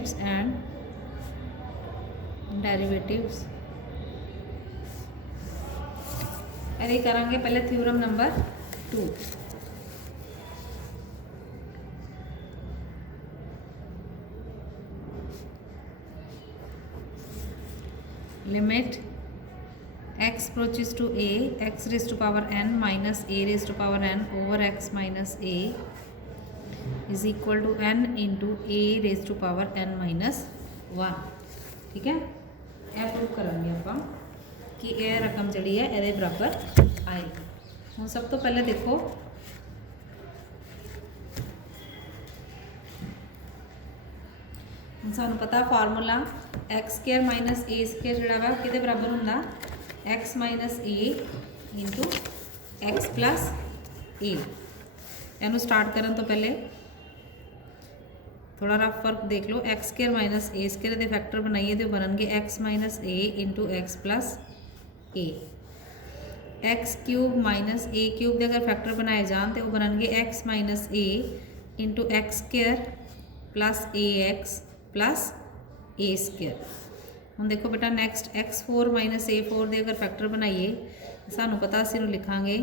Limits and derivatives. ये करांगे पहले theorem number 2। Limit x approaches to a x raised to power n minus a raised to power n over x minus a is equal to n into a raised to power n minus 1। ठीक है, यह prove करांगे आप कि यह रकम जी है ये बराबर आएगी। हम सब तो पहले देखो सानू पता formula x square minus a square जोड़ा वा कि बराबर होंदा x minus a into x plus ए। इनू स्टार्ट करने तो पहले थोड़ा रफ फर्क देख लो। X square minus a square के फैक्टर बनाइए तो बननगे x minus a into x plus a. X cube minus A cube के अगर फैक्टर बनाए जान तो बननगे x minus a into x square plus a x plus a square. हम देखो बेटा नैक्सट एक्स 4 माइनस ए 4 के अगर फैक्टर बनाइए सानू पता असीं लिखांगे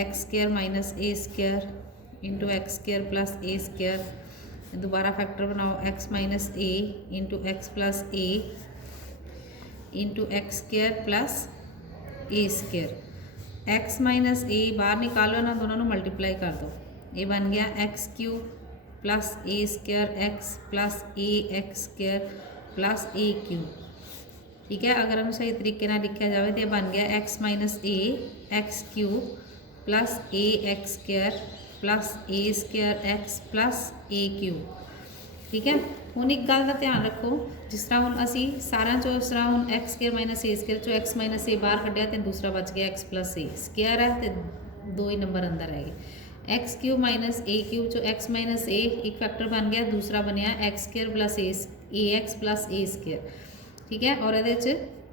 x square minus a square into x square plus a square. दोबारा फैक्टर बनाओ x minus a into x plus a into x square plus a square. X minus a बाहर निकालो, इन्होंने दोनों मल्टीप्लाई कर दो, ये बन गया x cube plus a square x plus a x square plus A cube. ठीक है, अगर हम सही तरीके ना लिखा जाए तो बन गया x minus A x cube plus a x square plus a square x plus A cube. ठीक है, हुण एक गल का ध्यान रखो, जिस तरह हुण असी सारा चो इस तरह हुण x square minus a square चो एक्स माइनस ए बाहर कढ़िया तो दूसरा बच गया एक्स प्लस ए स्केयर है तो 2 ही नंबर अंदर रह गए। एक्स क्यूब माइनस ए क्यूब चो एक्स माइनस ए एक फैक्टर बन गया, दूसरा बनया x square plus a x plus a square. ठीक है, और ये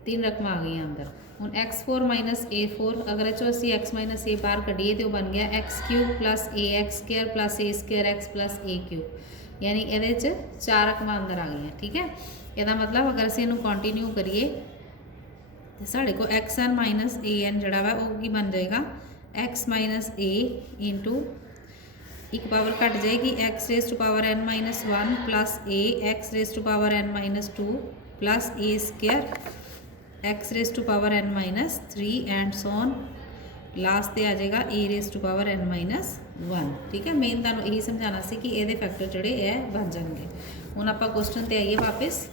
3 रकम आ गई अंदर। हुण एक्स 4 माइनस ए 4 अगर चो असी एक्स माइनस ए बाहर कढ़िए तो बन गया x cube plus a x square plus a square x plus A cube, यानी ये 4 रकम अंदर आ गई हैं। ठीक है, यदा मतलब अगर असीं इहनूं कंटिन्यू करिए तो साढ़े को x n minus a n जोड़ा वा वो की बन जाएगा एक्स माइनस ए इंटू एक पावर घट जाएगी x raise to power n minus 1 plus a x raise to power n minus 2 plus a square x raise to power n minus 3 and so on. Last पे आ जाएगा a raise to power n minus 1। ठीक है, main तुहानूं यही समझाना सी कि ये फैक्टर जोड़े है बन जाएंगे। हुण आपां क्वेश्चन ते आइए वापस।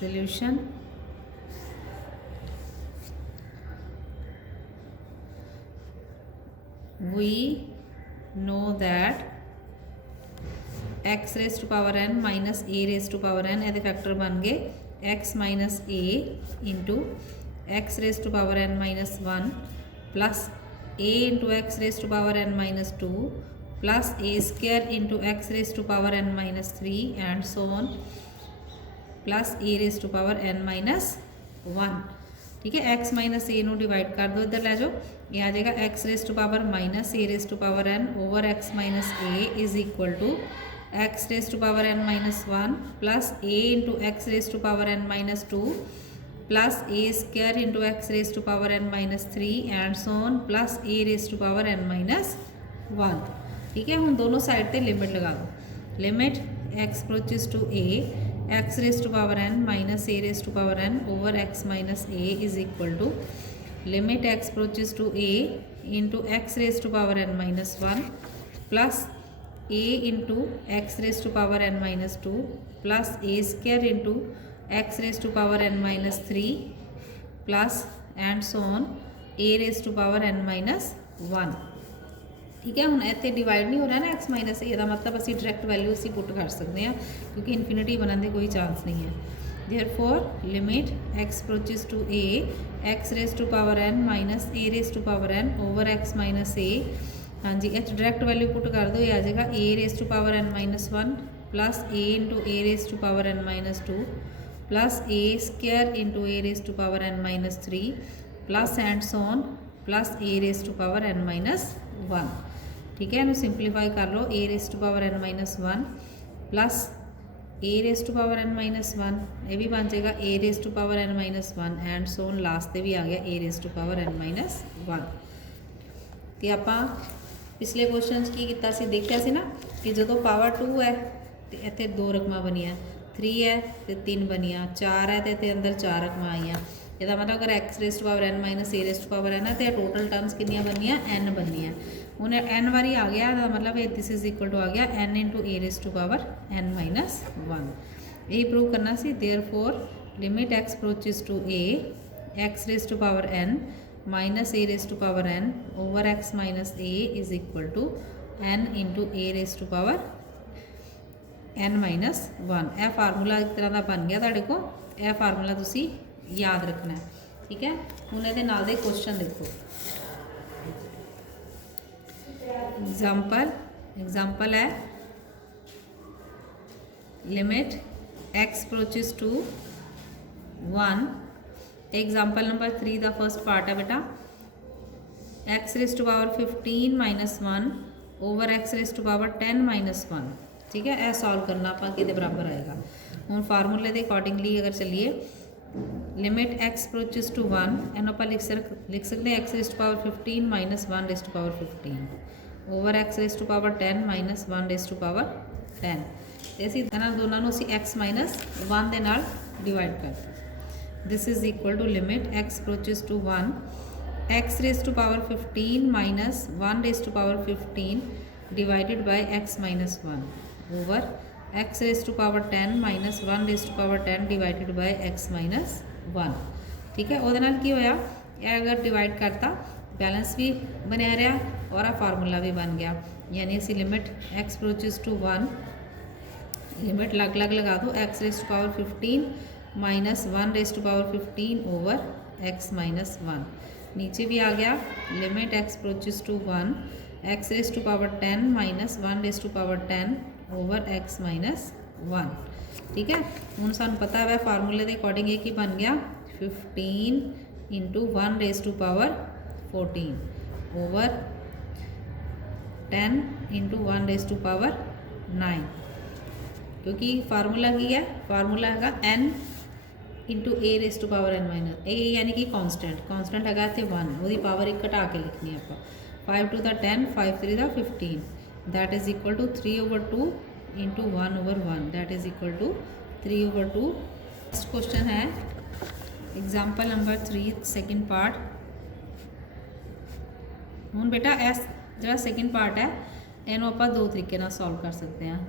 Solution we know that x raised to power n minus a raised to power n ये फैक्टर बन गए x minus a into x raised to power n minus 1 plus a into x raised to power n minus 2 plus a square into x raised to power n minus 3 and so on plus a raised to power n minus 1। ठीक है, x minus ए divide कर दो, इधर लै जाओ, ये आ जाएगा x raise to power minus a raise to power n over x minus a is equal to x raise to power n minus 1 plus a into x raise to power n minus 2 plus a square into x raise to power n minus 3 and so on plus a raise to power n minus 1। ठीक है, हम दोनों side पर limit लगा दो। Limit x approaches to a x raise to power n minus a raise to power n over x minus a is equal to limit x approaches to a into x raise to power n minus 1 plus a into x raise to power n minus 2 plus a square into x raise to power n minus 3 plus and so on a raise to power n minus 1। ठीक है, हुण इत्थे divide नहीं हो रहा ना x minus ए, मतलब असीं डायरैक्ट वैल्यू असीं पुट कर सकते हैं क्योंकि इन्फिनिटी बनने के कोई चांस नहीं है। Therefore limit x approaches to a x raise to power n minus a raise to power n over x minus a. हाँ जी, इस डायरैक्ट वैल्यू पुट कर दो, ये आ जाएगा a raise to power n minus 1 plus a into a raise to power n minus 2 plus a square into a raise to power n minus 3 plus and so on plus a raise to power n minus 1। ठीक है, इन्हूं simplify कर लो, a raise to power n minus 1 plus a raise to power n minus one, ये भी बन जाएगा ए raise to power n minus one and so on last से भी आ गया a raise to power n minus one. तो आप पिछले क्वेश्चन की किया सी देखा सी ना कि जो पावर 2 है तो इतने 2 रकमां बनिया, 3 है तो 3 बनिया, 4 है तो इतने अंदर 4 रकमां आईयां। इसका मतलब अगर x raise to power n minus a raise to power n है तो टोटल टर्म्स कितनी बनिया n बनिया। उन्हें n वारी आ गया तो मतलब दिस इज इक्वल टू आ गया n into a raise to power n minus one. यही प्रूव करना सी। Therefore limit x approaches to a x raise to power n minus a raise to power n over x minus a is equal to n into a raise to power n minus one. यह formula एक तरह का बन गया तुहाडे को, यह formula तुसी याद रखना है, ठीक है। हुण इहदे नाल दे क्वेश्चन देखो। एग्जाम्पल है limit x approaches to one. Example number 3 का फर्स्ट पार्ट है बेटा x raise to power 15 minus one over x raise to power 10 minus one, ठीक है। यह सॉल्व करना आप कि बराबर आएगा। हूँ फार्मूले के अकॉर्डिंगली अगर चलीए limit x approaches to one एनू आप लिख सकते हैं x raise to power 15 minus one raise to power 15 over x raise to power 10 minus one raise to power 10। तो असी दोनों असी एक्स माइनस वन के नाल डिवाइड करते। This is equal to limit x approaches to one x raise to power 15 minus one raise to power 15 divided by x minus one over x raise to power 10 minus one raise to power 10 divided by x minus one, ठीक है। वो की होया अगर divide करता balance भी बनया रहा और आ फार्मूला भी बन गया। यानी असी limit x approaches to one limit अलग अलग लगा दो x raise to power 15 minus one raise to power 15 over x minus one. नीचे भी आ गया limit x approaches to one x raise to power 10 minus one raise to power 10 over x minus one, ठीक है। हूँ सानू पता है फार्मूले के अकॉर्डिंग ये बन गया 15 into one raise to power 14 over 10 into one raise to power 9, क्योंकि फार्मूला की है फार्मूला है n into a raise to power n minus a यानी कि कॉन्सटेंट है इतने वन वो पावर एक घटा के लिखनी है आप 5 to the 10 5 3 the 15 that is equal to 3 over 2 into 1 over 1 that is equal to 3 over 2। Next question है एग्जाम्पल नंबर 3 सेकेंड पार्ट। हूँ बेटा इस जो सेकेंड पार्ट है इनू आप दो तरीके ना सॉल्व कर सकते हैं।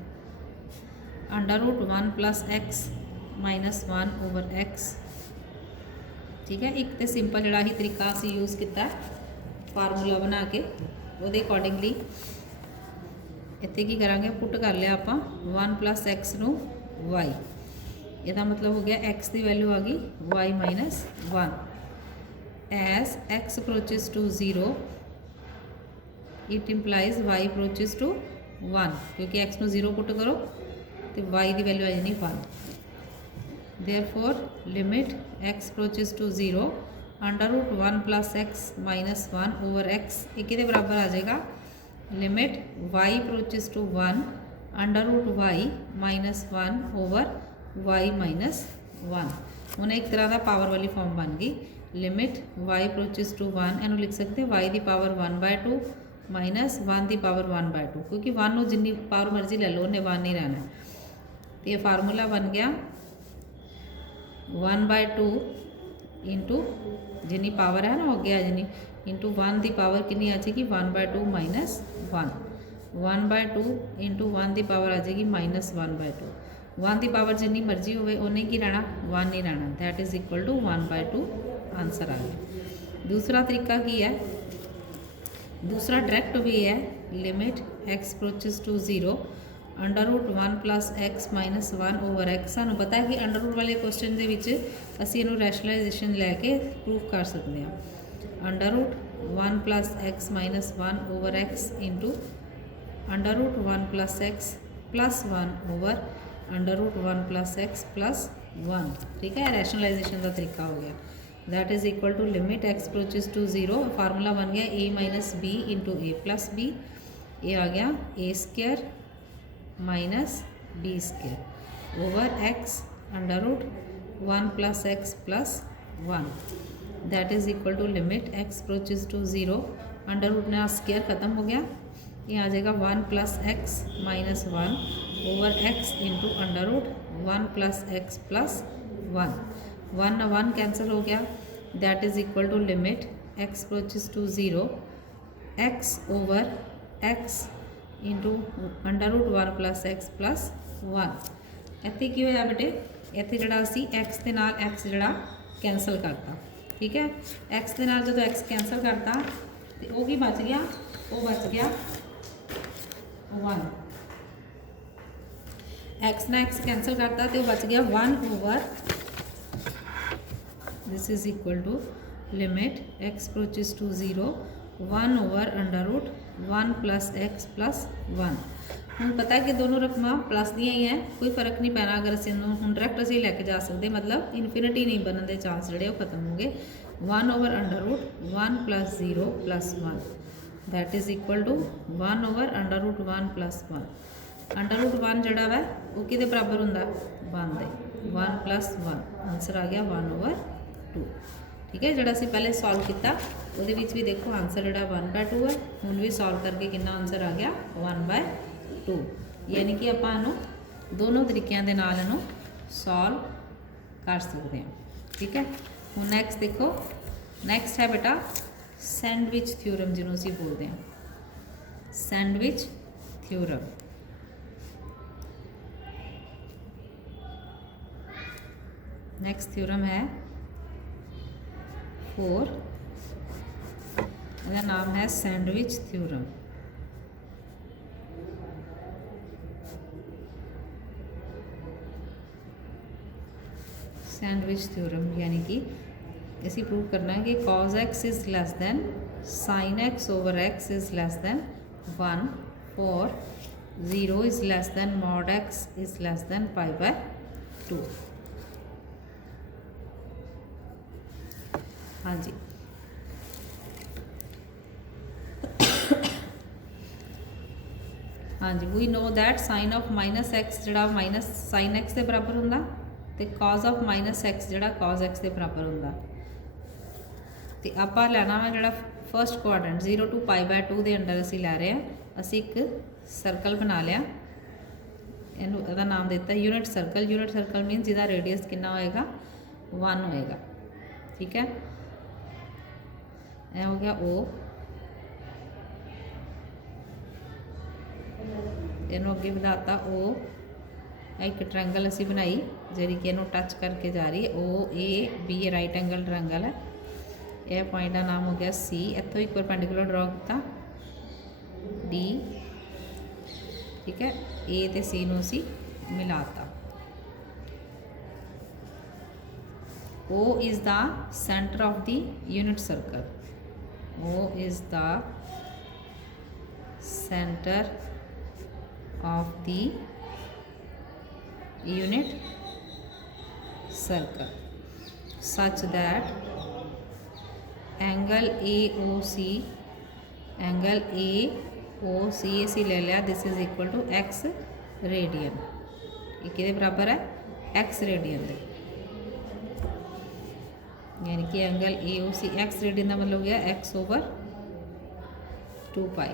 Under root 1 plus x minus 1 over x, ठीक है। एक तो सिंपल जोड़ा ही तरीका असी यूज़ किया फार्मूला बना के वो अकॉर्डिंगली इतने की करांगे पुट कर लिया आप 1 प्लस एक्स नू वाई। यदा मतलब हो गया एक्स की वैल्यू आ गई y minus 1 as x approaches to 0 it implies y approaches to 1, क्योंकि एक्स नू 0 पुट करो तो वाई की वैल्यू आ जानी 1। Therefore limit x approaches to 0 under root 1 plus x minus 1 over x एक बराबर आ जाएगा limit y approaches to 1 under root y minus 1 over y minus 1। उन्हें एक तरह का पावर वाली फॉर्म बन गई लिमिट वाई अप्रोचेस टू 1 इनू लिख सकते हैं वाई की पावर 1/2 माइनस 1 की पावर 1/2, क्योंकि 1 को जिनी पावर मर्जी ले लो उन्हें 1 ही रहना। तो ये फार्मूला बन गया 1/2 इंटू जिनी पावर है ना हो गया जिनी इंटू 1 की पावर कितनी आ जाएगी 1/2 माइनस 1 1/2 इंटू 1 की पावर आ जाएगी माइनस 1/2। 1 की पावर जिनी मर्जी हो उन्हें की रहना 1 ही रहना that is equal to 1/2 answer आ गया। दूसरा तरीका की है दूसरा डायरैक्ट वे है limit x approaches to 0 under root 1 plus x minus 1 over x. सानू पता है कि अंडर रूट वाले क्वेश्चन के असी इनू रैशनलाइजेशन लैके प्रूफ कर सकते हैं। Under root 1 plus x minus 1 over x into under root 1 plus x plus 1 over under root 1 plus x plus 1, ठीक है। रैशनलाइजेशन का तरीका हो गया that is equal to limit x approaches to 0 formula बन गया a minus B into A plus b. ये आ गया a square minus b square, over x under root 1 plus x plus 1 that is equal to limit x approaches to 0 under root में square ख़त्म हो गया, ये आ जाएगा 1 plus x minus 1 over x into under root 1 plus x plus 1 1 cancel हो गया that is equal to limit x approaches to 0 x over x into under root 1 plus x plus 1 ਇੱਥੇ ਕੀ ਹੋਇਆ ਬੇਟੇ, ਇੱਥੇ ਜਿਹੜਾ ਅਸੀਂ x ਦੇ ਨਾਲ x ਜਿਹੜਾ ਕੈਂਸਲ ਕਰਤਾ, ਠੀਕ ਹੈ। x ਦੇ ਨਾਲ ਜਦੋਂ x ਕੈਂਸਲ ਕਰਤਾ ਤੇ ਉਹ ਕੀ ਬਚ ਗਿਆ, ਉਹ ਬਚ ਗਿਆ 1, x ਨਾਲ x ਕੈਂਸਲ ਕਰਤਾ ਤੇ ਉਹ ਬਚ ਗਿਆ 1 over this is equal to limit x approaches to 0 1 over under root 1 plus x plus 1 ਹੁਣ पता है कि दोनों रकमां प्लस दियां ही है, कोई फर्क नहीं पैना अगर असीं हुण डायरैक्ट असीं लैके जा सकते, मतलब इनफिनिटी नहीं बनने के चांस जिहड़े खत्म हो गए 1 over under root 1 plus 0 plus 1 that is equal to 1 over under root 1 plus 1 under root 1 जिहड़ा वा वो किहदे बराबर हुंदा 1 दे 1 प्लस 1 आंसर आ गया 1 ओवर 2, ठीक है। जिहड़ा असीं पहले सॉल्व किया उहदे विच भी देखो आंसर जिहड़ा 1/2 है, हुण भी सॉल्व करके कितना आंसर आ गया 1/2 यानी कि आपां इहनूं दोनों तरीकों के नाल इहनूं सॉल्व कर सकते हैं, ठीक है। हुण नैक्सट देखो, नैक्सट है बेटा सैंडविच थ्योरम, जिन्हों असीं बोलते हैं सैंडविच थ्योरम। नैक्सट थ्योरम है 4, इसका नाम है सैंडविच थ्योरम। सैंडविच थ्योरम यानी कि इसी प्रूव करना है कि cos x is less than sin x over x is less than 1 for 0 is less than mod x is less than π/2। हाँ जी, हाँ जी, we know that sin of minus x जिहड़ा माइनस साइन एक्स के बराबर हुंदा ते cos of minus x जिहड़ा कॉज एक्स के बराबर हुंदा। ते आपां लैना वा जिहड़ा फर्स्ट क्वाड्रेंट 0 टू π/2 के अंडर असीं लै रहे हैं, असीं एक सर्कल बना लिया, इहनूं इहदा नाम दिता unit circle. Unit circle means जिहदा रेडियस कितना होएगा 1 होएगा, ठीक है। यह हो गया O, इहनूं अगे वधाता O, एक ट्रायंगल असी बनाई जी कि इनू टच करके जा रही है OAB राइट एंगल ट्रायंगल है। यह पॉइंट का नाम हो गया C, इतों एक परपेंडिकुलर ड्रॉ किया D, ठीक है। A ते C नूं असी मिलाता। O is the centre of the unit circle, O is the centre of the unit circle such that angle AOC असी ले लिया this is equal to x radian, ये किहदे बराबर है x रेडियन दे, यानी कि एंगल AOC x रेडियन का मतलब हो गया x over 2π।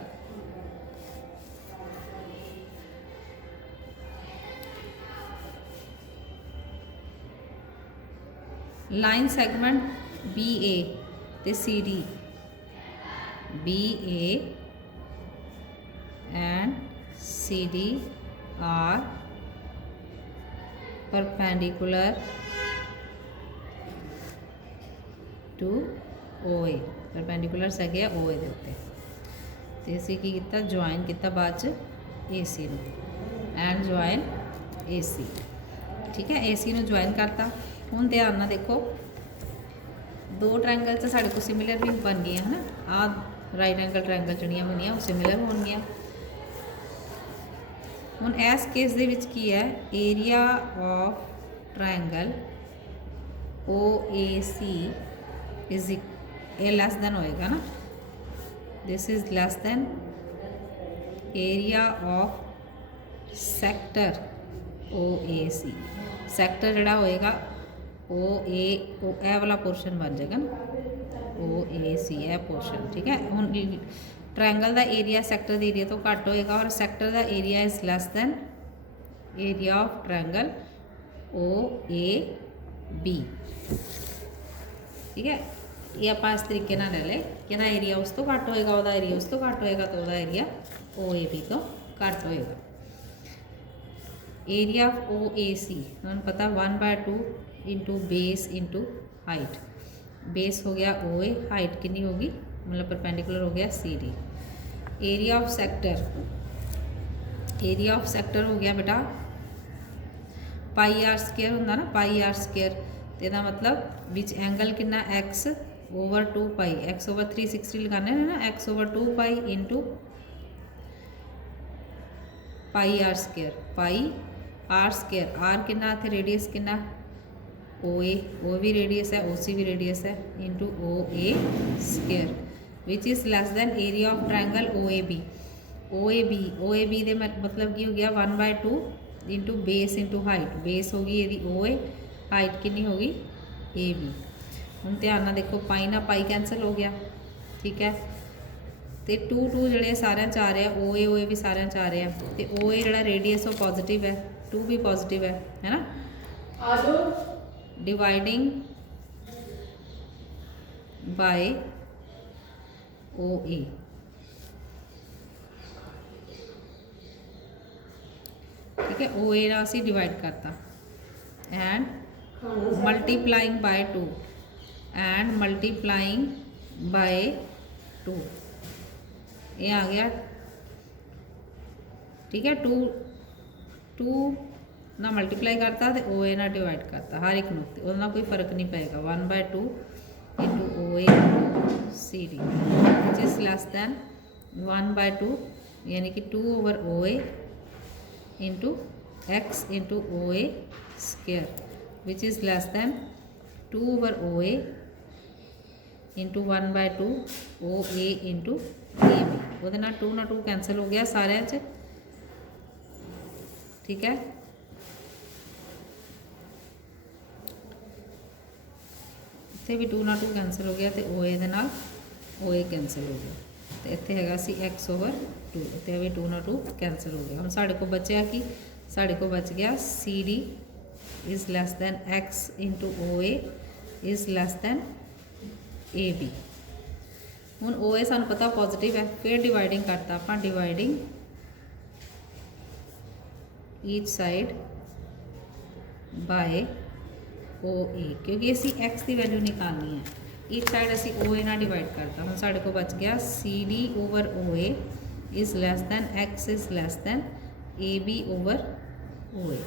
Line segment BA ते CD, BA and CD are perpendicular to OA, perpendicular है OA के उत्ते, तो असीं की किया ज्वाइन किया बाद च AC नूं एंड ज्वाइन AC, ठीक है। AC नूं ज्वाइन करता। हुण ध्यान नाल देखो, दो ट्रायंगल से साढ़े को सिमिलर भी बन गई है ना, आ राइट एंगल ट्रायंगल जड़ियाँ बनिया वो सिमिलर हो गई। हुण इस केस दे विच की है area of triangle OAC is a less than होएगा ना, this is less than area of sector OAC sector जड़ा होएगा ए वाला पोर्शन बन जाएगा ना OAC है पोर्शन। ठीक है, हुण ट्रायंगल का एरिया सैक्टर के एरिया तो घट होएगा और सैक्टर का area is less than area of triangle OAB। ठीक है, ये आप इस तरीके ना ले लें कि एरिया उस तो घट होएगा, वह एरिया उस तो घट होएगा, तो वह एरिया OAB तो घट होएगा। एरिया ऑफ OAC हमें पता 1/2 into base into height. Base हो गया OA, हाइट कितनी होगी मतलब परपेंडिकुलर हो गया CD। Area of sector, area of sector हो गया बेटा πr² होंगे ना, πr², तो यदा मतलब विच एंगल कितना x/2π, x/360 लगाने हैं ना, x/2π into πr², πr², r कितना इतने रेडियस कितना OA, O भी रेडियस है, OC भी रेडियस है, into OA² which is less than area of triangle OAB। OAB दे मतलब की हो गया 1/2 into base into height. Base होगी ये OA, हाइट कितनी होगी AB। हम ध्यान देखो पाई ना पाई कैंसल हो गया। ठीक है, तो 2 जोड़े सारे च आ रहे हैं, OA भी सारे च आ रहे हैं, तो OA जोड़ा रेडियस वो पॉजिटिव है, 2 भी पॉजिटिव है ना, डिवाइडिंग बाय OA। ठीक है, OA ना असी डिवाइड करता and multiplying by 2 and multiplying by 2 ये आ गया। ठीक है, 2 ना मल्टीप्लाई करता तो OA ना डिवाइड करता, हर एक नुकते उतना कोई फर्क नहीं पेगा। 1/2 into OA CD which is less than 1/2 यानी कि 2/OA into x into OA² which is less than 2/OA into 1/2 OA into AB। वो 2 ना 2 कैंसल हो गया सारे च। ठीक है, इतने भी 2 ना 2 कैंसल हो गया, तो OA दे नाल OA कैंसल हो गया, तो इतने हैगा सी x/2, इतने भी 2 ना 2 कैंसल हो गया। हम साढ़े को बचा कि साढ़े को बच गया CD is less than x into OA is less than AB। हुण OA सानू पता पॉजिटिव है, फिर डिवाइडिंग करता आप, dividing each side by OA, क्योंकि असी x की वैल्यू निकालनी है, ईच साइड असी OA ना डिवाइड करता। हम साढ़े को बच गया CD/OA is less than x is less than AB/OA।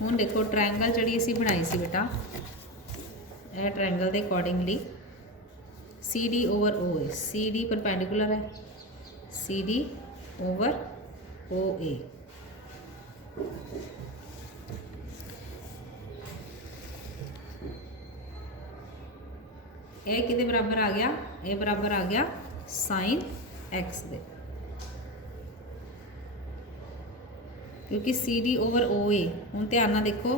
हुण देखो ट्रायंगल जी असी बनाई सी बेटा, यह ट्रायंगल के अकॉर्डिंगली CD/OA, CD परपेंडिकुलर है CD/OA। ये किदे बराबर आ गया, ये बराबर आ गया sin x दे, क्योंकि CD/OA हुण ध्यान नाल देखो,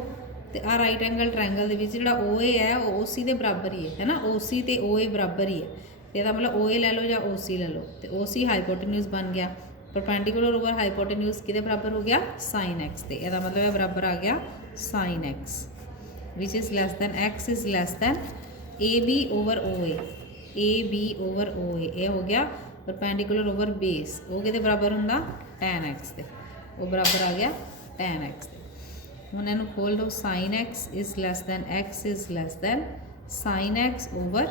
तो आ राइट एंगल ट्रायंगल दे विच जिहड़ा OA है वो OC दे बराबर ही है ना, OC ते OA बराबर ही है, तो इसदा मतलब OA ले लो या OC ले लो, तो OC हाइपोटेन्यूज बन गया, परपेंडिकुलर ओवर हाइपोटेन्यूज किदे बराबर हो गया sin x दे, इसदा मतलब है बराबर आ गया sin x which is less than x is less than AB/OA, AB/OA ये हो गया परपेंडिकुलर ओवर बेस, वो किदे बराबर हुंदा tan x दे, वो बराबर आ गया tan x दे। हुण इहनूं खोल दो, sin x is less than x is less than sin x over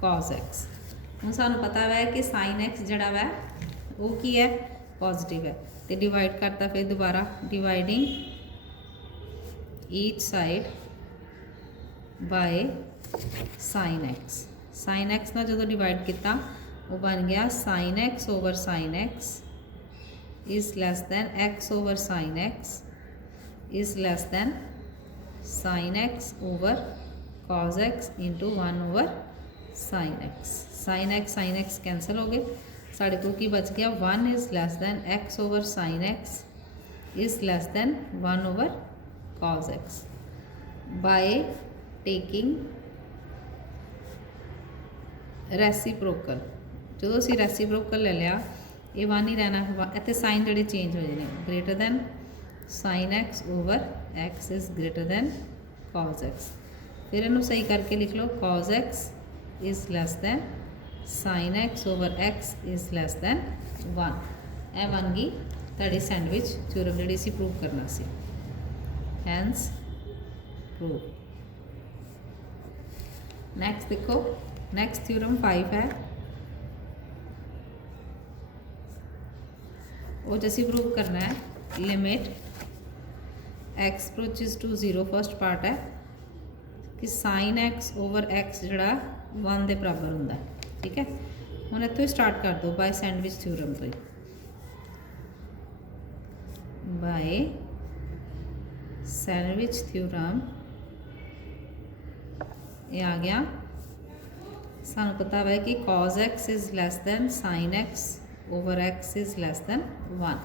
cos x। हुण सानूं पता है कि sin x जिहड़ा वै वो की है पॉजिटिव है, तो डिवाइड करता फिर दोबारा, dividing each side by sin x। sin x ना जो डिवाइड किया वो बन गया sin x over sin x is less than x/sin x is less than sin x over cos x into 1/sin x। sin x cancel हो गए, साढ़े को की बच गया 1 is less than x/sin x is less than 1 over cos x by taking reciprocal। जो असी reciprocal ले लिया ये 1 ही रहना, इतने साइन जोड़े चेंज हो जाने, greater than sin x over x is greater than cos x। फिर इनू सही करके लिख लो cos x is less than sin x over x is less than 1। यह बन गई ताड़ी सैंडविच थ्योरम जी असी प्रूव करना सी, हैंस प्रूव। नैक्सट देखो, नैक्सट थ्योरम 5 है, वो असी प्रूव करना है limit x approaches to 0, first part है कि sin x ओवर x जड़ा 1 के बराबर होंगे। ठीक है, हुण इत्थों ही स्टार्ट कर दो बाय सैंडविच थ्योरम तो ही, बाय सैंडविच थ्योरम ये आ गया। सानू पता है कि cos x is less than sin x over x is less than 1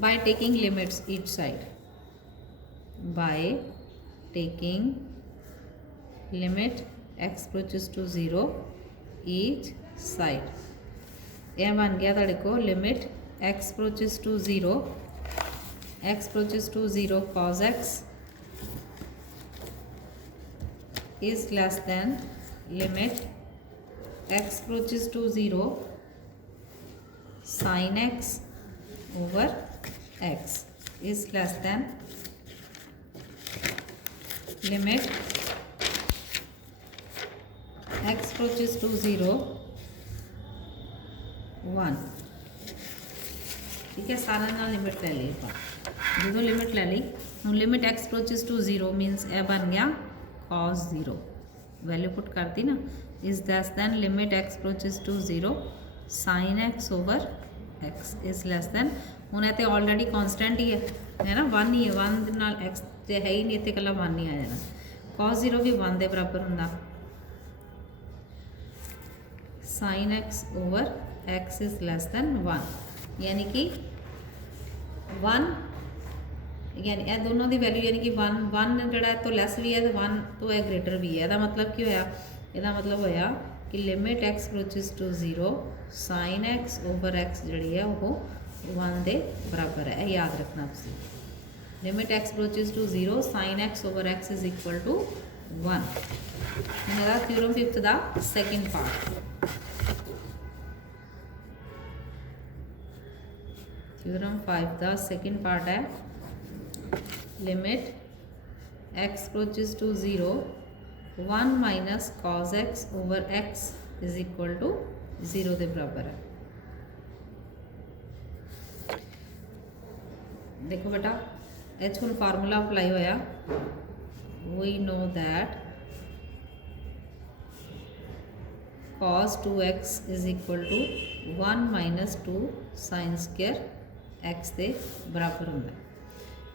by taking limits each side, by taking limit x approaches to 0 each side। यह बन गया ताड़े को limit x approaches to 0, x approaches to 0 cos x is less than limit x approaches to 0 sin x over x is less than limit x approaches to 0 1। ठीक है, सारा ना limit ले ली आप, जो लिमिट ले ली हूँ लिमिट x approaches to 0 मीनस यह बन गया cos 0, वैल्यू पुट करती ना, is less than limit x approaches to 0 sin x over x is less than, हुण इत्थे ऑलरेडी कॉन्सटेंट ही है ना, 1 ही है, 1 नाल x ते है ही नहीं, इत्थे कल्ला 1 ही आ जाना, cos 0 भी 1 के बराबर हुंदा, sin x over x is less than 1, यानी कि 1 यानी यह दोनों की वैल्यू यानी कि 1 जड़ा तो लैस भी है तो 1 तो यह ग्रेटर भी है। यदा मतलब की होया, यदा मतलब होया कि limit x approaches to 0 sin x over x जी है वो 1 के बराबर है, याद रखना तुसी। Limit x approaches to 0 sin x over x is equal to 1। मेरा थ्योरम 5th का सेकंड पार्ट, थ्योरम 5 का सेकंड पार्ट है limit x approaches to 0 1 minus cos x over x is equal to 0 के बराबर है। देखो बेटा एच हुण फार्मूला अप्लाई होया, we know that cos 2x is equal to 1 minus 2 sin square x के बराबर होंगे।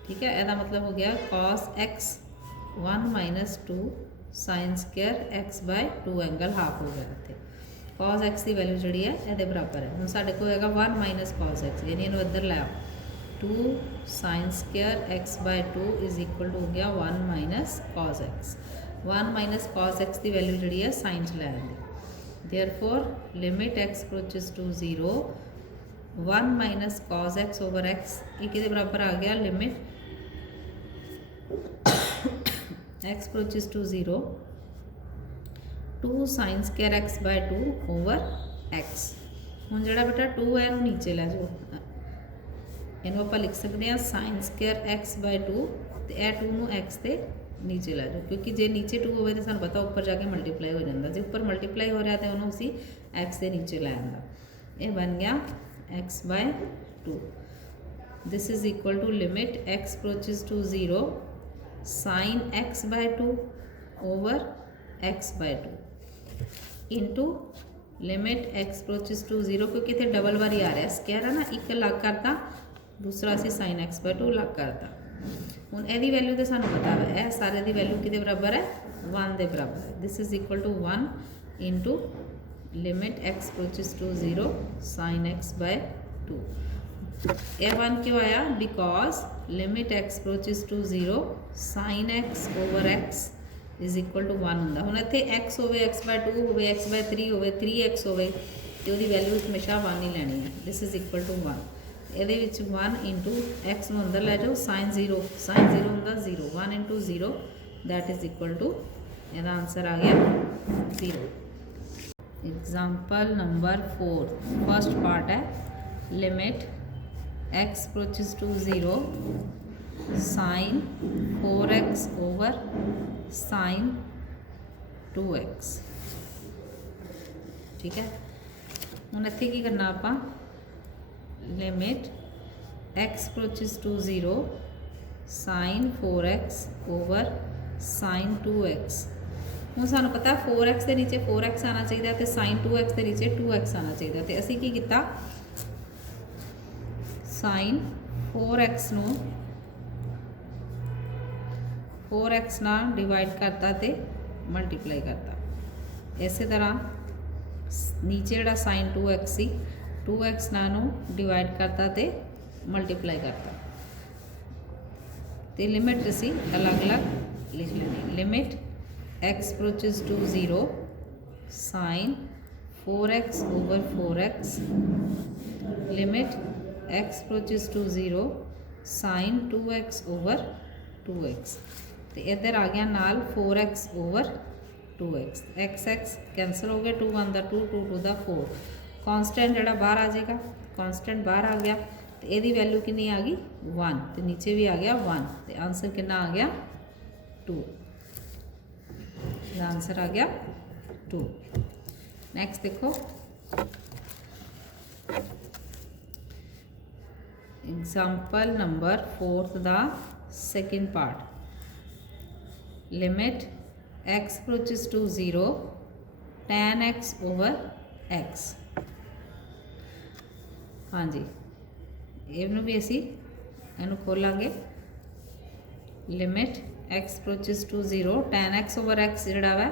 ठीक है, यदा मतलब हो गया cos x 1 minus 2 sin square x by 2 angle half हो गया। इतने cos x की वैल्यू जी है ये बराबर है, हम साढ़े को होगा 1 माइनस cos x, यानी इन्हों इधर लाया 2 sin square x by 2 is equal to हो गया 1 minus cos x। 1 minus cos x की वैल्यू जी है साइन च लै लेंगे, therefore limit x approaches to 0 1 minus cos x over x एक बराबर आ गया limit x approaches to 0 2 sin square x by 2 over x। हुण जिहड़ा बेटा 2 है इहनूं नीचे लै जाओ, इहनूं आपां लिख सकते हैं sin स्क्वायर x बाय 2 ते यह 2 नूं x ते नीचे लै जाओ, क्योंकि जे नीचे 2 होवे तो सानूं पता ऊपर जाके मल्टीप्लाई हो जाता, जो ऊपर मल्टीप्लाई हो रहा तो उन्होंने उसी x के नीचे लै आंदा, यह बन गया x by 2। This is equal to limit x approaches to 0 sin x by 2 over x by 2 into limit x approaches to 0, क्योंकि इतने डबल बारी आ रहा है स्क्वायर है ना, एक अलग करता दूसरा असी sin x बाय 2 अलग करता। हुण इहदी वैल्यू तो सानूं पता है, यह सारे की वैल्यू किहदे बराबर है 1 के बराबर है। This is equal to 1 into limit x approaches to 0 sin x by 2। ਇਹ 1 क्यों आया because limit x approaches to 0 sin x over x is equal to 1 ਹੁੰਦਾ ਹੁਣ ਇੱਥੇ x ਹੋਵੇ x/2 ਹੋਵੇ x/3 ਹੋਵੇ 3x ਹੋਵੇ ਤੇ ਉਹਦੀ ਵੈਲਿਊ ਹਮੇਸ਼ਾ 1 ਹੀ ਲੈਣੀ ਹੈ ਦਿਸ ਇਜ਼ ਇਕੁਅਲ ਟੂ 1 ਇਹਦੇ ਵਿੱਚ 1 ਇੰਟੂ x ਨੂੰ ਅੰਦਰ ਲੈ ਜਾਓ sin 0 ਹੁੰਦਾ 0 1 into 0 that is equal to ਇਹਦਾ ਆਨਸਰ ਆ ਗਿਆ 0 एग्जाम्पल नंबर 4 फर्स्ट पार्ट है limit x approaches to 0 sin 4x over sin 2x ठीक है ਹੁਣ ਇੱਥੇ ਕੀ ਕਰਨਾ ਆਪਾਂ limit x approaches to 0 sin 4x over sin 2x ਹੁਣ ਸਾਨੂੰ ਪਤਾ 4x ਦੇ ਨੀਚੇ 4x ਆਣਾ ਚਾਹੀਦਾ ਤੇ sin 2x ਦੇ ਨੀਚੇ 2x ਆਣਾ ਚਾਹੀਦਾ ਤੇ ਅਸੀਂ ਕੀ ਕੀਤਾ sin 4x ਨੂੰ 4x ਨਾਲ डिवाइड करता ते मल्टीप्लाई करता इस तरह नीचे जड़ा sin 2x सी 2x नालों डिवाइड करता ते मल्टीप्लाई करता ते लिमिट असी अलग अलग लिख लेनी limit x approaches to 0 sin 4x over 4x limit x approaches to 0 sin 2x over 2x तो इधर आ गया नाल 4x over 2x x cancel हो गया 2 1 दा 2 2 2 दा 4 कांस्टेंट जड़ा बाहर आ जाएगा कांस्टेंट बाहर आ गया तो यदी वैल्यू कितनी आ गई 1 तो नीचे भी आ गया 1 तो आंसर कितना आ गया 2 आंसर आ गया 2 नेक्स्ट देखो एग्जाम्पल नंबर 4 दा second part limit x approaches to 0 tan x over x हाँ जी इनू भी असी इनू खोलांगे limit x approaches to 0 tan x over x जिहड़ा वा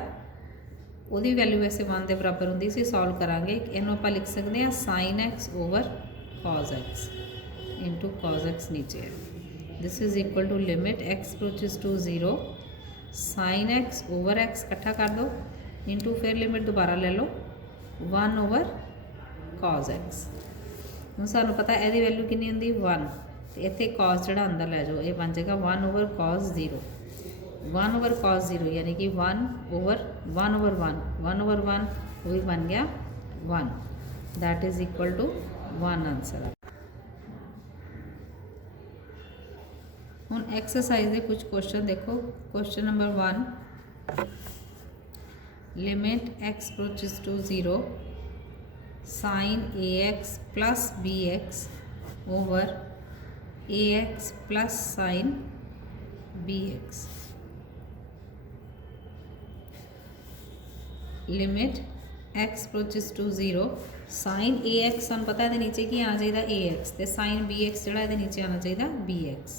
उहदी वैल्यू वैसे 1 के बराबर होंदी सी सॉल्व करांगे इनू आपां लिख सकते हैं sin x over cos x into cos x नीचे है this is equal to limit x approaches to 0 sin x over x इकट्ठा कर दो इंटू फिर लिमिट दोबारा ले लो 1 ओवर cos x ਹੁਣ ਸਾਨੂੰ ਪਤਾ ਇਹਦੀ ਵੈल्यू ਕਿੰਨੀ ਹੁੰਦੀ 1 ਤੇ ਇੱਥੇ cos ਜਿਹੜਾ ਅੰਦਰ ਲੈ ਜਾਓ ਇਹ ਬਣ ਜਾਏਗਾ 1 ओवर cos 0 1 ओवर cos 0 यानी कि 1 ओवर 1 ओवर 1 1 ओवर 1 वही बन गया 1 that is equal to 1 answer ਹੁਣ एक्सरसाइज के कुछ क्वेश्चन देखो question number 1 limit x approaches to 0 sin ax plus bx over ax plus sin bx limit x approaches to 0 sin ax ਸਾਨੂੰ पता है नीचे की आना चाहिए ax ते sin bx ਜਿਹੜਾ ਇਹਦੇ नीचे आना चाहिए bx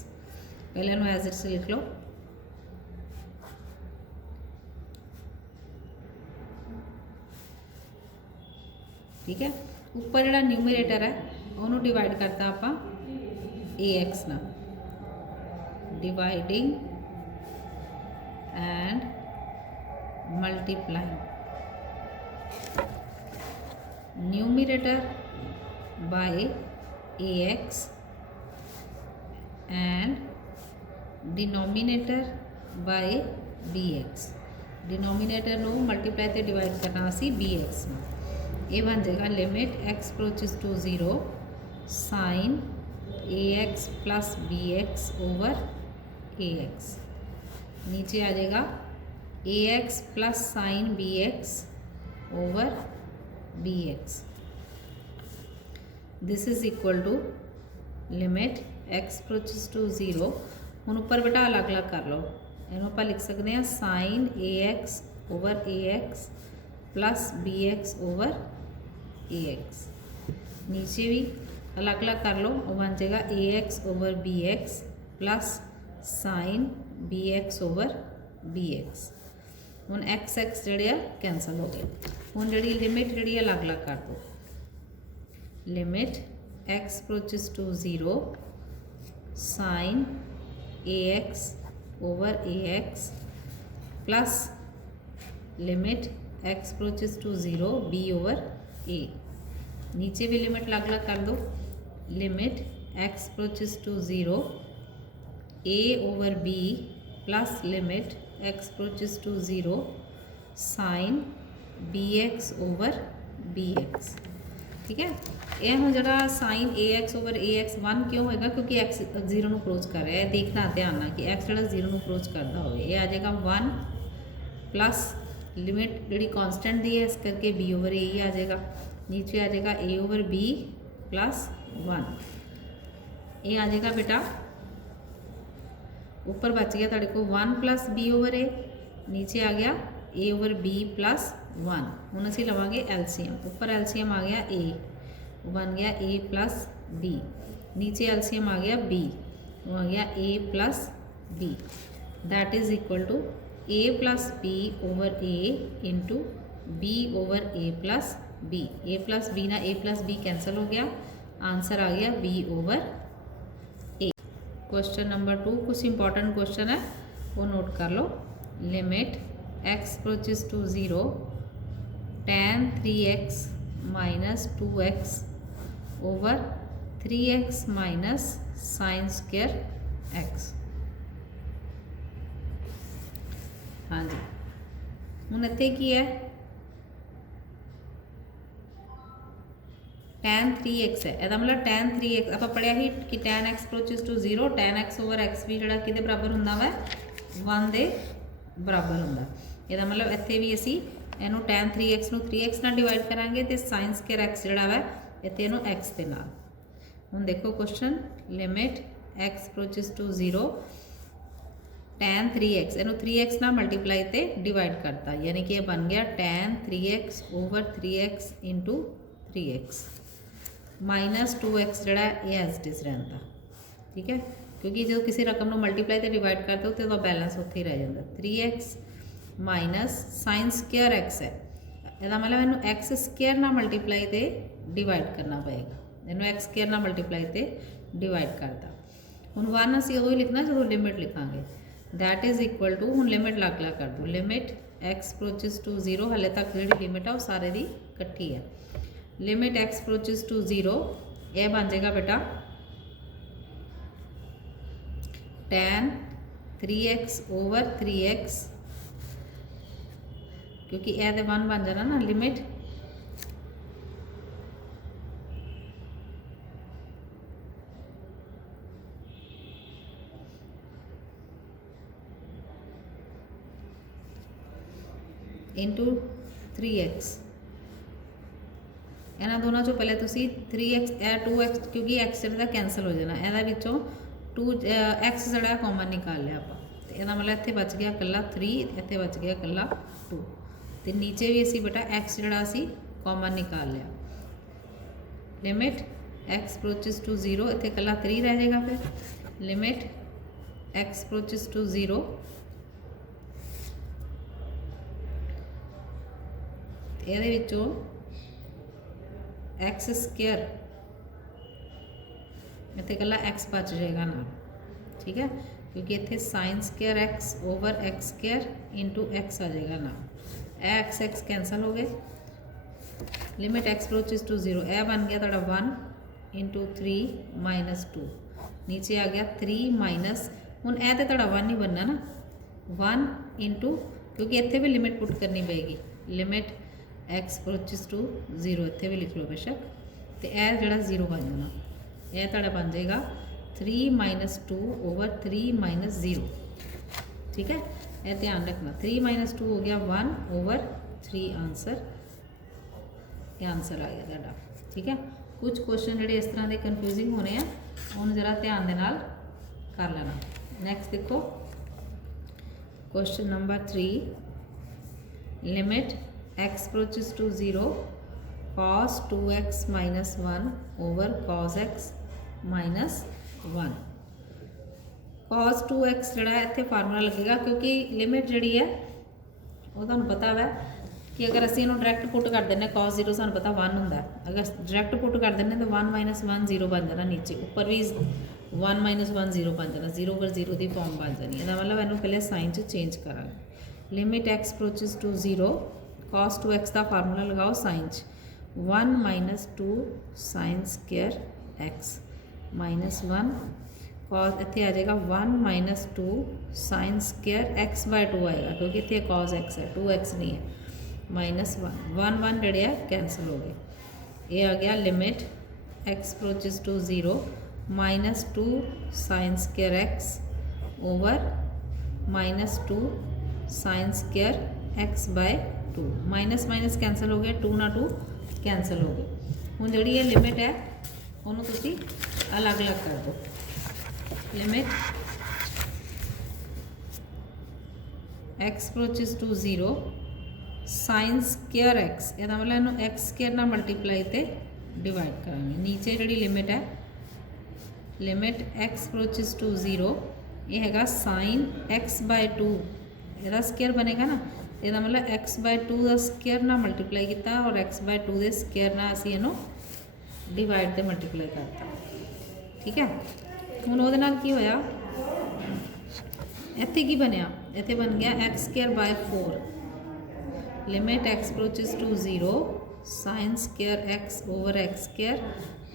पहले नो एज इट्स लिख लो ठीक है ऊपर जड़ा न्यूमरेटर है उन्होंने डिवाइड करता आप ax ना dividing and multiplying numerator by ax and denominator by bx denominator नो मल्टीप्लाई ते डिवाइड करना सी bx में ये बन जाएगा limit x approaches to 0 sin ax plus bx over ax नीचे आ जाएगा ax plus sin bx over bx this is equal to limit x approaches to 0 ਹੁਣ ਉੱਪਰ ਬੇਟਾ ਅਲੱਗ ਅਲੱਗ ਕਰ ਲਓ ਇਹਨੂੰ ਆਪਾਂ ਲਿਖ ਸਕਦੇ ਹਾਂ sin ax over ax plus bx over ax नीचे भी अलग अलग कर लो वो बन जाएगा ax over bx plus sin bx over bx ਹੁਣ x x ਜਿਹੜੇ ਆ ਕੈਂਸਲ ਹੋ ਗਏ ਹੁਣ ਜਿਹੜੀ ਲਿਮਿਟ ਜਿਹੜੀ अलग अलग कर दो limit x approaches to 0 sin ax over ax plus limit x approaches to 0 b over a। नीचे भी लिमिट अलग अलग कर दो। Limit x approaches to 0 a over b plus limit x approaches to 0 sin bx over bx। ठीक है, ये हम जरा sin ax over ax 1 क्यों होएगा, क्योंकि x 0 ਨੂੰ ਅਪਰੋਚ ਕਰ ਰਿਹਾ है। देखना ध्यान ना कि x ਜਿਹੜਾ 0 ਨੂੰ ਅਪਰੋਚ करता ਹੋਵੇ। ये आ जाएगा 1 प्लस लिमिट जी कॉन्स्टेंट दी है इस करके b ओवर ए ही आ जाएगा। नीचे आ जाएगा a ओवर b प्लस 1। ये आ जाएगा बेटा, ऊपर बच गया तेरे को 1 प्लस b ओवर ए, नीचे आ गया a ओवर b प्लस 1। हूँ असी लवांगे एलसीएम। ऊपर एलसीएम आ गया a, बन गया a प्लस b, नीचे एलसीएम आ गया b, वो आ गया a plus b। That is equal to a plus b over a into b over a plus b। a plus b ना a प्लस b कैंसिल हो गया, आंसर आ गया b over a। Question number 2 कुछ important question है, वो note कर लो। Limit x approaches to 0 tan 3x minus 2x over 3x minus sign square x। हाँ जी, हूँ इत्थे की है tan 3x है। ਇਹਦਾ मतलब tan 3x ਆਪਾਂ ਪੜਿਆ ਸੀ कि tan x approaches to 0 tan x over x ਵੀ ਜਿਹੜਾ ਕਿਹਦੇ ਬਰਾਬਰ ਹੁੰਦਾ ਵਾ 1 ਦੇ ਬਰਾਬਰ ਹੁੰਦਾ। ਇਹਦਾ मतलब ਇੱਥੇ ਵੀ ਅਸੀਂ ਇਹਨੂੰ tan 3x ਨੂੰ 3x ਨਾਲ ਡਿਵਾਈਡ ਕਰਾਂਗੇ ਤੇ sin square x ਜਿਹੜਾ ਵਾ ਇੱਥੇ ਇਹਨੂੰ x ਦੇ ਨਾਲ। ਹੁਣ ਦੇਖੋ question, limit x approaches to 0 tan 3x ਇਹਨੂੰ 3x ਨਾਲ ਮਲਟੀਪਲਾਈ ਤੇ ਡਿਵਾਈਡ ਕਰਤਾ, यानी कि ये बन गया tan 3x over 3x into 3x minus 2x जड़ा ये एज इट इज रहता। ठीक है, क्योंकि जो किसी रकम को मल्टीप्लाई तो डिवाइड करते हो तो बैलेंस उत्थे ही रह जाता। 3x minus sign square x है, ਇਹਦਾ मतलब इनू x स्क्वायर ना मल्टीप्लाई तो डिवाइड करना पएगा। इनू x स्क्वायर ना मल्टीप्लाई तो डिवाइड करता। हुण 1 असीं उदों ही लिखना जो लिमिट लिखांगे। दैट इज इक्वल टू, हुण लिमिट अलग अलग कर दो। लिमिट x अप्रोचेस टू 0, हले तक जी लिमिट है वो सारे दी इकट्ठी है। लिमिट x अप्रोचेस टू 0 यह बन जाएगा बेटा tan 3x ओवर 3x, क्योंकि यह तो 1 बन जाना ना। लिमिट इंटू 3x, इन्होंने दोनों चो पहले तुसी 3x 2x, क्योंकि x जो कैंसल हो जाना, ये 2 x जरा कॉमन निकाल लिया आप। तो मतलब इतने बच गया कला 3, इतने बच गया कला 2, तो नीचे भी असी बेटा x जरा असी कॉमन निकाल लिया। लिमिट x अप्रोचेस टू 0, इतने कला 3 रह जाएगा। फिर लिमिट x अप्रोचेस टू 0 ਇਹਦੇ ਵਿੱਚੋਂ x स्क्वायर ਇੱਥੇ ਕੱਲਾ x ਬਚ ਜਾਏਗਾ ਨਾ। ठीक है, क्योंकि इतने sign square x over x square into x आ जाएगा ना। x x कैंसल हो गए। लिमिट x अप्रोचेस टू 0, यह बन गया थोड़ा 1 इंटू 3 माइनस 2, नीचे आ गया 3 माइनस, हुण यह तो थोड़ा 1 ही बनना ना। 1 इंटू, क्योंकि इतने भी लिमिट पुट करनी पेगी। लिमिट x अप्रोचेस टू 0 इतने भी लिख लो बेशक, तो यह जरा 0 बन जाना। यह तुहाडा बन जाएगा 3 माइनस 2 ओवर 3 माइनस 0। ठीक है, यह ध्यान रखना। 3 माइनस 2 हो गया 1 ओवर 3, आंसर ये आंसर आ गया तुहाडा। ठीक है, कुछ क्वेश्चन जिहड़े इस तरह के कन्फ्यूजिंग होने हैं, उन्हें जरा ध्यान दे नाल कर लेना। नैक्सट देखो question number 3। Limit x approaches to 0 cos 2x minus 1 over cos x minus 1। cos 2x जड़ा इत्थे फार्मूला लगेगा, क्योंकि लिमिट जड़ी है वो तुहानूं पता है कि अगर असीं इहनूं डायरैक्ट पुट कर देने cos 0 सानूं पता 1 हुंदा है, अगर डायरैक्ट पुट कर देने तो 1 माइनस 1 0 बन जाना, नीचे उपर भी 1 माइनस 1 0 बन जाना, 0 पर 0 की फॉर्म बन जानी। इसका मतलब इहनूं पहले साइन च चेंज करांगे। Limit x approaches to 0 cos 2x का फार्मूला लगाओ साइन च, 1 minus 2 sine square x minus 1 cos, इतने आ जाएगा 1 minus 2 sine square x by 2 आएगा, क्योंकि इतने cos x है, 2x नहीं है, माइनस 1 1 जड़े कैंसल हो गए। ये आ गया limit x approaches to 0 minus 2 sine square x over minus 2 sine square x by 2, minus minus cancel हो गया, 2 ना 2 कैंसल हो गए। हुण जिहड़ी ये लिमिट है उन्होंने तुसीं अलग अलग कर दो। Limit x approaches to 0 sign square x, इसका मतलब इन्हूं x स्केयर ना मल्टीप्लाई ते डिवाइड करांगे। नीचे जिहड़ी लिमिट है, लिमिट x अप्रोचेस टू 0 ये हैगा साइन x बाय 2, इसका स्केयर बनेगा ना, इसका मतलब x बाय 2 का स्केयर ना मल्टीप्लाई किया और x बाय 2 के स्केयर ना असीं इहनूं डिवाइड ते मल्टीप्लाई करता। ठीक है, हुण उहदे नाल की होया, इत्थे की बनिया, इत्थे बन गया x square by 4, limit x approaches to 0 sign square x over x square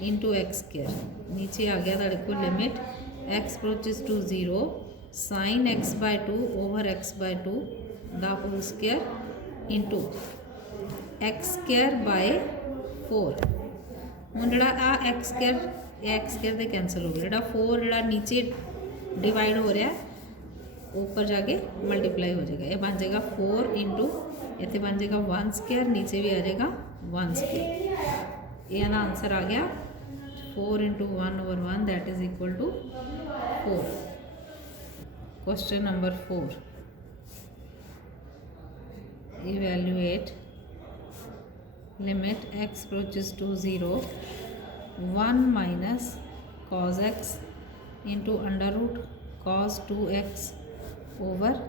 into x square. नीचे आ गया तुहाडे कोल limit x approaches to 0 sin x by 2 over x by 2 the whole square into x square by 4। हुण जिहड़ा आ x square दे cancel हो गया, जिहड़ा 4 जिहड़ा नीचे डिवाइड हो रहा है ऊपर जाके मल्टीप्लाई हो जाएगा, ये बन जाएगा 4 इंटू इतने बन जाएगा 1 स्केयर, नीचे भी आ जाएगा 1 स्केयर। ये ना आंसर आ गया 4 into 1 over 1 that is equal to 4। Question number 4, evaluate limit x approaches to 0 1 minus cos x into under root cos 2x over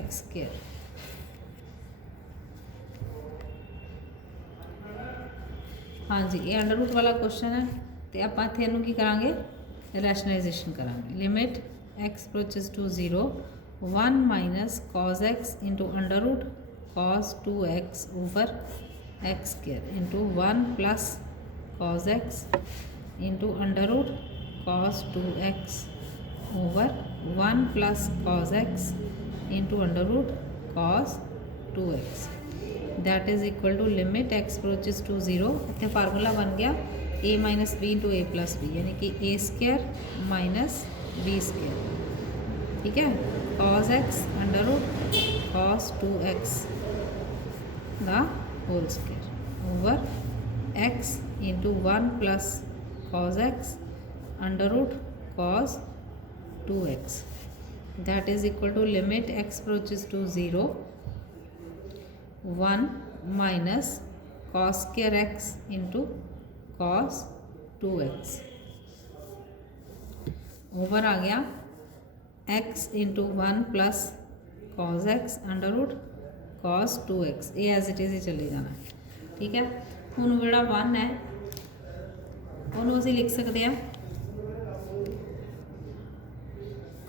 x square. हाँ जी, ये अंडर रूट वाला क्वेश्चन है, तो आप इतने की करांगे, रैशनलाइजेशन करांगे। Limit x approaches to 0 1 minus cos x into under root cos 2x over x square into 1 plus cos x into under root cos 2x over 1 plus cos x into under root cos 2x that is equal to limit x approaches to 0। इतने formula बन गया a minus B into A plus B, यानी कि a square minus B square. ठीक है, cos x under root cos 2x the whole square over x into 1 plus cos x under root cos 2x that is equal to limit x approaches to 0 1 minus cos square x into cos 2x over आ गया x into 1 plus cos x under root cos 2x, ये as it is ही चली जाना है। ठीक है, हुण जिहड़ा 1 है उन्होंने असीं लिख सकते हैं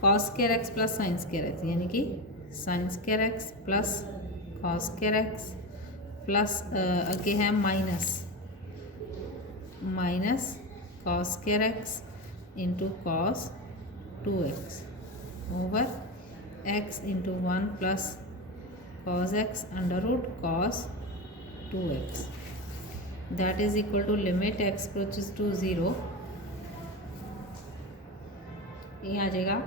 cos square x plus sine square x, यानी कि sine square x plus cos square x plus अगे है minus cos square x into cos 2x over x into 1 plus cos x under root cos 2x that is equal to limit x approaches to 0, ये आ जाएगा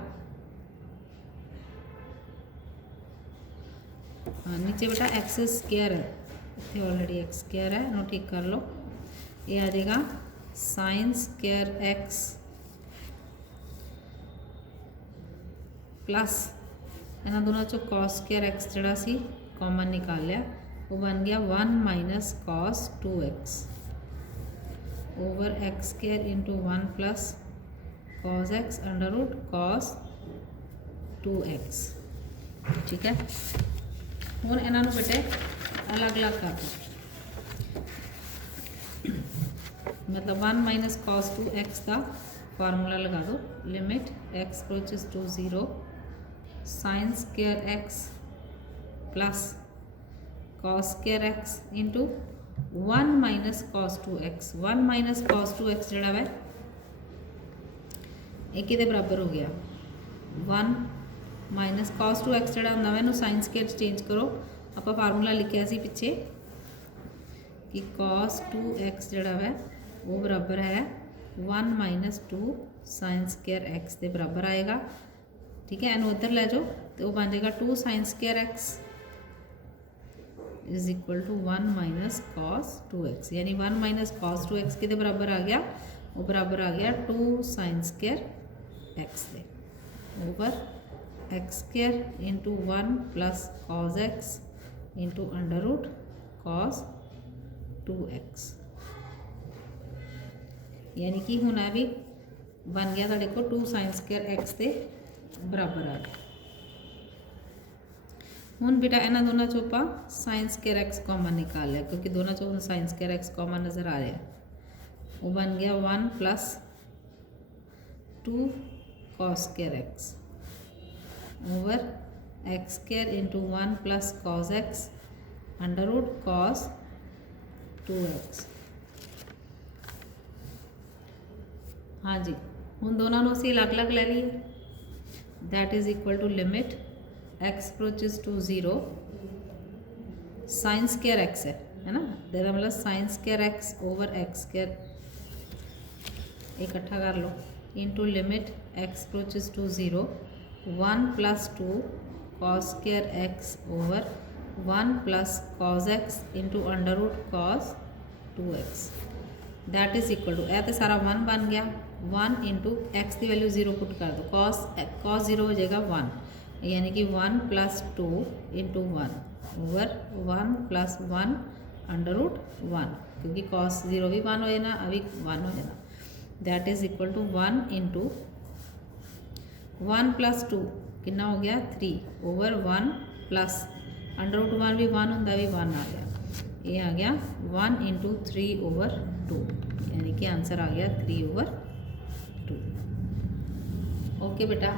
नीचे बेटा x square है, इतने already x square है, नो ठीक कर लो। ये आ जाएगा साइन स्केयर एक्स प्लस इन्होंने दोनों चो कॉस स्केयर एक्स जरा सी कॉमन निकाल लिया, वो बन गया 1 minus cos 2x over x square into 1 plus cos x under root cos 2x। ठीक है, हुण इन्हों बेटे अलग अलग कर दो, मतलब 1 माइनस कॉस 2x का फार्मूला लगा दो। Limit x approaches to 0 sign square x plus cos square x into 1 minus cos 2x। 1 minus cos 2x जोड़ा वै एक ही बराबर हो गया 1 माइनस कॉस 2x जोड़ा होंगे वै इनू साइन स्क्वायर चेंज करो। आप फार्मूला लिखा सी पिछे कि कॉस 2x जोड़ा वै वो बराबर है 1 माइनस 2 साइन स्क्वायर x के बराबर आएगा। ठीक है, इनू उधर लै जाओ तो वो बन जाएगा 2 sine square x is equal to 1 minus cos 2x, यानी 1 माइनस कॉस 2x के बराबर आ गया, वो बराबर आ गया 2 साइन स्क्वायर x के over x square into 1 plus cos x into under root cos 2x, यानी कि हुण आ भी बन गया तुहाडे को 2 साइन स्क्वायर x के बराबर आ गया। हुण बेटा इन्हां दोनों चों आपां साइन स्क्वायर x कॉमन निकाल लिया, क्योंकि दोनों चों साइन स्क्वायर x कॉमन नज़र आ रहा है। वो बन गया 1 plus 2 cos square x over x square into 1 plus cos x under root cos 2x। हाँ जी, हुण दोनों असीं अलग अलग ले लीए। That is equal to limit x approaches to 0 sign square x है ना, देदा मतलब sin square x over x square इकट्ठा कर लो into limit x approaches to 0 1 plus 2 cos square x over 1 plus cos x into under root cos 2x। That is equal to यह तो सारा 1 बन गया 1 इंटू एक्स की वैल्यू 0 पुट कर दो, कॉस 0 हो जाएगा 1, यानी कि 1 plus 2 into 1 over 1 plus 1 under root 1, क्योंकि कॉस 0 भी 1 हो जाना, अभी 1 हो जाना। That is equal to 1 into 1 plus 2 कितना हो गया 3 ओवर 1 प्लस अंडर रूट 1 भी 1 होंगे भी 1 आ गया, ये आ गया 1 इंटू 3 ओवर 2, यानी कि आंसर आ गया 3 ओवर 2। ओके बेटा।